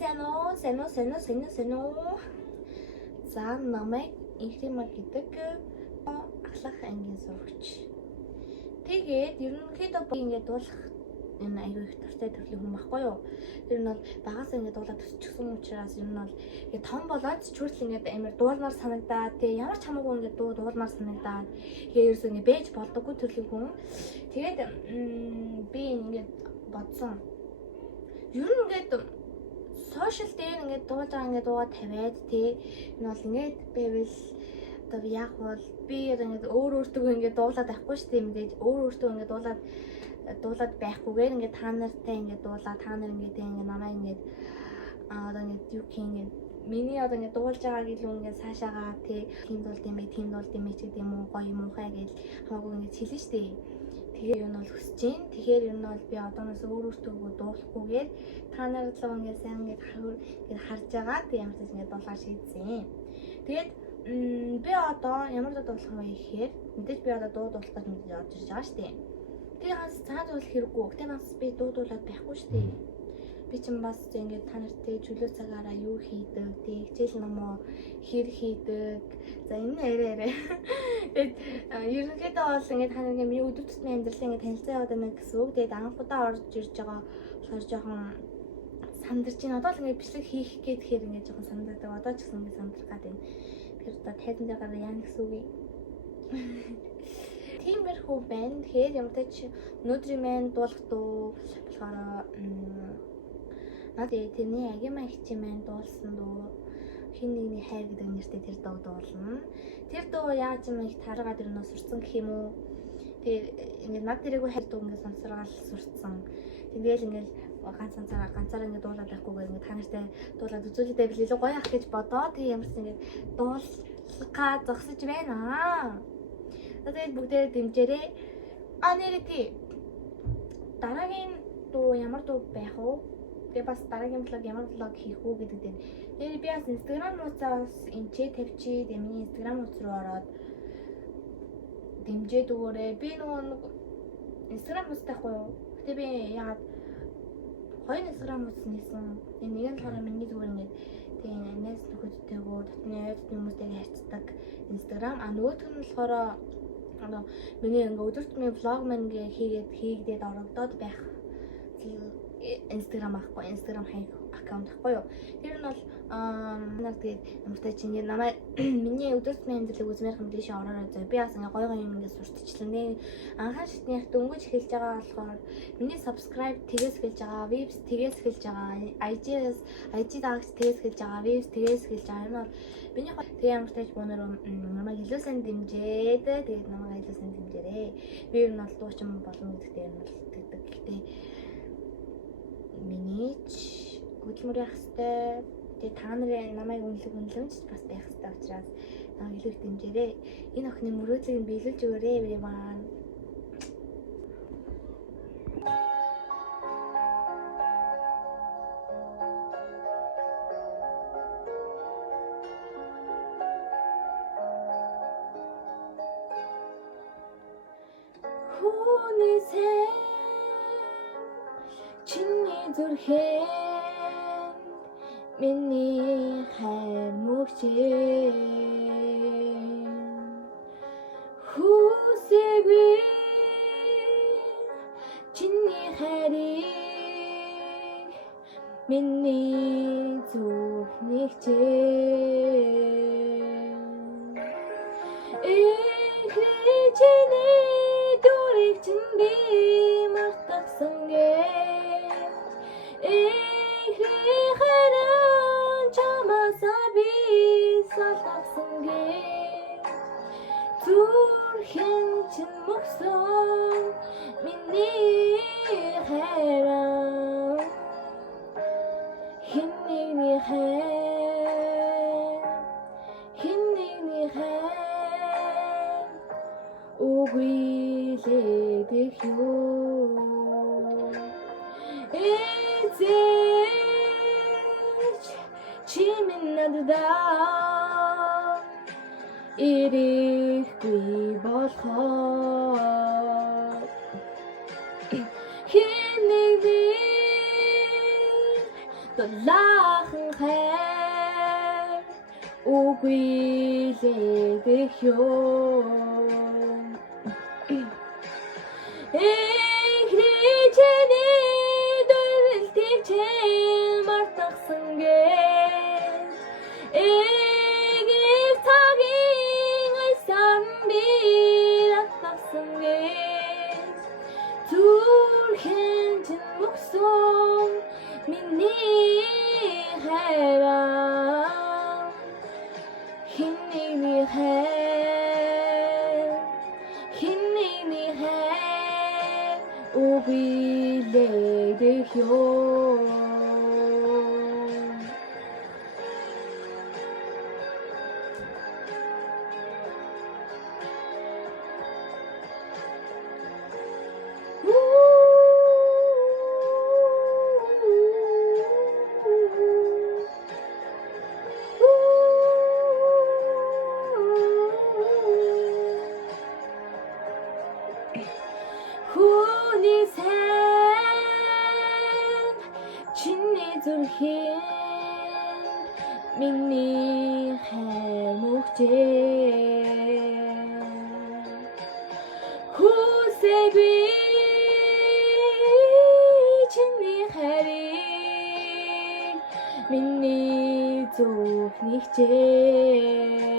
сайн уу. За намайг Инхрима гэдэг ахлах ангийн сурагч. Тэгээд ерөнхийдөө ингээд дуулах энэ аюу их дуртай төрлийн хүн байхгүй юу? Тэр нь бол багаас ингээд дуулаад төсчихсөн учраас ер нь бол ингээд том болоод чүртэл ингээд амар дуулмаар санагдаад тэгээ ямар ч хамаагүй ингээд дуулмаар санагдаад тэгээ ерөөсөө ингээд бэж болдоггүй төрлийн хүн. Тэгээд би ингээд бодсон. Ер нь ингээд сошиал дээр ингээд дуулж байгаа ингээд дуугаа тавиад энэ бол ингээд байвал одоо яг бол би ингээд өөртөө ингээд дуулаад байхгүй шүү дээ мэдээж өөртөө ингээд дуулаад байхгүйгээр ингээд та нартай ингээд дуулаа та нар ингээд намайг ингээд одоо ингээд юу гэх юм миний одоо ингээд дуулж байгааг илүү ингээд цаашаагаа тийм дуулд юм бэ ч гэдэг юм уу гоё муухай гэж хамаагүй ингээд хэлнэ шүү дээ. Тэгэхээр юу нь бол хүсэж байна. Тэгэхээр юу нь бол би одооноос өөртөө дуулахгүйгээр та нар руу ингээд сайн ингээд харж байгаа. Тэг ямар ч зүйл ингээд дуулаа шийдсэн. Тэгээд би одоо ямар дуулах вэ гэхээр мэдээж би одоо дуулах гэж мэдээж орж ирж байгаа шүү дээ. Тэгээ хаас цаад бол хэрэггүй. Гэтэ бас би дуулаад байхгүй шүү дээ. Би ч бас ингээд та нартай чөлөө цагаараа юу хийдэг, тэг хичээл номоо хэр хийдэг. За энэ арай. Тэгээд ерөнхийдөө бол ингээд та нарыг миний өдөр тутмын амьдралын ингээд танилцаа яваад байна гэсэн үг. Тэгээд анхудаа орж ирж байгаа болохоор жоохон сандарч байна. Одоо л ингээд бичлэг хийх гэхээр ингээд жоохон сандардаг. Одоо ч гэсэн ингээд сандрах гад байна. Тэгэхээр одоо тайзан дээр гараа яа гэсэн үг юм. Тиймэрхүү байна. Тэгэхээр ямар ч өнөөдрийн маань дуулах дуу болохоор надад тэрний агима хичээн маань дуулсан дуу хин нэгний хайр гэдэг нэртэй тэр дуу дуулна. Тэр дуу яаж юм их тараагаад ирнэ сурцсан гэх юм уу. Тэгээд ингээд над тэрийгөө хайр дуу ингээд сонсоргаал сурцсан. Тэгээл ингээд ганцаараа ингээд дуулаад байхгүйгээр ингээд та нартай дуулаад үзүүлээд байвал илүү гоё ах гэж бодоо. Тэгээд ямарч ингээд дуулахаа зогсож байна. Тэгээд бүгдээ дэмжээрэй. Нэрээ дараагийн дуу ямар дуу байх вэ? Тэгээ бас дараагийн влог ямар влог хийх үү гэдэг дээр. Тэгээд би бас Instagram нууцаас энчээ тавьчихэд миний Instagram нууц руу ороод дэмжээд өгөөрэй. Би нөгөө Instagram нууц таахгүй юу? Гэтэ би яагаад хоёр Instagram нууц нээсэн. Энэ нэг нь болохоор миний зүгээр ингээд тийм нэс нөхөдтэйгөө дотны ойртны хүмүүстэйгээ харьцдаг Instagram. Нөгөөх нь болохоор миний ингээ өдөр тутмын влог маань ингээ хийгдээд орогдоод байх Instagram ахгүй Instagram аккаунт ахгүй юу. Тэр нь бол нар тэгээд юмтай чинь намайг миний өдөр тутмын амьдралыг үзмээр хэм дэше ороорой зөө. Би бас ингээ гоё юм ингээ сурталчлаа. Анхаан шатных дөнгөж хэлж байгаа болохоор миний subscribe тгээс хэлж байгаа, views тгээс хэлж байгаа, IG дагагч тгээс хэлж байгаа, views тгээс хэлж байгаа. Энэ бол миний тэгээ ямар тач бүүнөр намайг илүү сайн дэмжээд тэгээд намайг илүү сайн дэмжээрэй. Би ер нь бол дуучин болно гэдэгтэй юм бол тэгдэг. Гэхдээ минийч хөдөлмөр явах хэрэгтэй. Тэгээ та нарын намайг үнэлэмж бас байх хэрэгтэй учраас намайг илүү их дэмжээрэй. Энэ охины мөрөөдлийг биелүүлж өгөөрэй everyone. Чиний зүрхэнд миний хайр мөчөө хүсэгүй чиний хайрыг миний зүрхний чиний дүрийг чинь би мартсан харан чамасаа би салгасан зүрхэн чинь мөксөн миний хайран хин нэгний хайр үгүй лэдэх юу чимэн надад ирэхгүй болохоор хин нэгний Дулаахан хайр үгүйлэдэх ёо Эхлэжэний дөрөлтийг чим мартагсан гэж Эгийг цагийн айсан би ратагсан гэж Зүрхэн чин мөксөн миний хайраа Хинний хайр үгүйлэдэх ёо Хүний сайн чиний зүрхийн миний хайр мөхчээ Хүсээгүй чиний хайрыг миний зүрх нэгчээ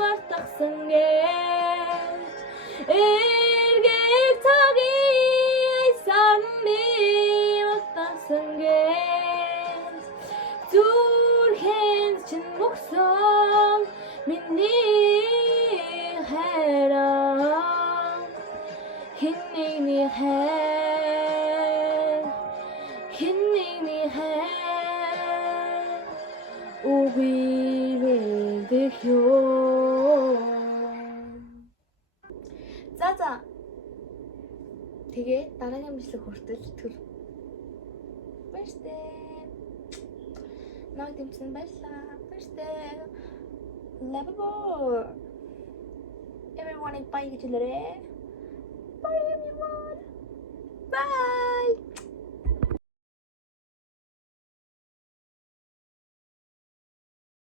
Мартагсан гэж эргээд цагийн айсан би мартагсан гэж зүрхэн чин мөксөн миний хайраа хинний хайр үгүйлэдэх ёо За тэгээ дараагийн бичлэг хүртэл төл баяртай Наа дэмжсэн баярлалаа баяртай Love you everyone bye everyone bye